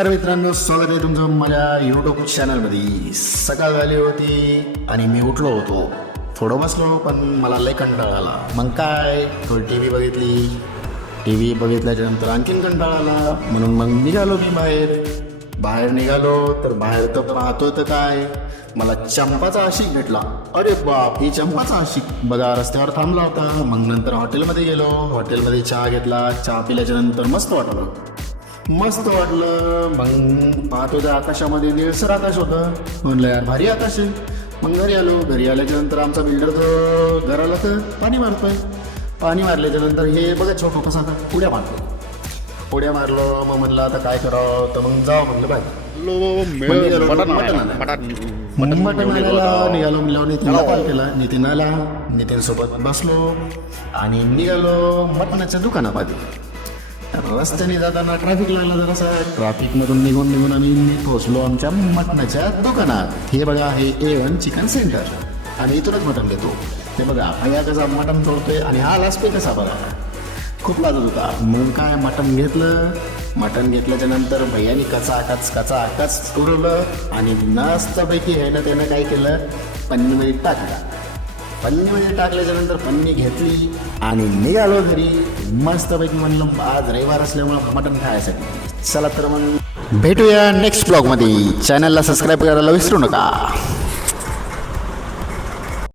तर मित्रांनो, स्वागत आहे तुमचं माझ्या यूट्यूब चॅनलमध्ये. सकाळ झाली होती आणि मी उठलो होतो, थोडं बसलो, पण मला लय कंटाळा आला. मग काय, थोडी टी व्ही बघितल्याच्या नंतर आणखीन कंटाळा आला, म्हणून मग निघालो मी बाहेर निघालो. तर बाहेर तर पाहतो तर काय, मला चंपाचा आशिक भेटला. अरे बाप, ही चंपाचा आशिक बघा रस्त्यावर थांबला होता. मग नंतर हॉटेलमध्ये गेलो, हॉटेलमध्ये चहा घेतला. चहा पिल्याच्या नंतर मस्त वाटलं. मग पाहतो त्या आकाशामध्ये निळसर आकाश होतं. म्हणलं यार भारी आकाश आहे. मग घरी आलो. घरी आल्याच्या नंतर आमचा बिल्डर जो घराला तर पाणी मारतोय. पाणी मारल्याच्या नंतर हे बघा छोटो कसा आता उड्या मारलो. मग म्हणलं आता काय करावं, तर मग जावं म्हणलं बाय मटण आणायला निघालो. म्हणलं नितीनला कॉल केला. नितीन सोबत बसलो आणि निघालो मटणाच्या दुकानामध्ये. रस्त्याने जाताना ट्रॅफिक लागला जरासा. ट्रॅफिकमधून निघून आम्ही पोहोचलो आमच्या मटणाच्या दुकानात. हे बघा, हे A1 चिकन सेंटर आणि इथूनच मटण घेतो. हे बघा भैया कसा मटण तोडतोय आणि हा लास्ट पे कसा बघा, खूप लाजत होता. मग काय मटण घेतल्याच्या नंतर भैयानी कचाकच उरवलं आणि मस्तपैकी आहे ना त्यानं काय केलं, पन्नीमध्ये टाकल्याच्या नंतर पन्नी घेतली आणि निघालो घरी. मस्तपैकी म्हणलं आज रविवार असल्यामुळं मटण खायसाठी. चला तर मग भेटूया नेक्स्ट ब्लॉगमध्ये. चॅनलला सबस्क्राईब करायला विसरू नका.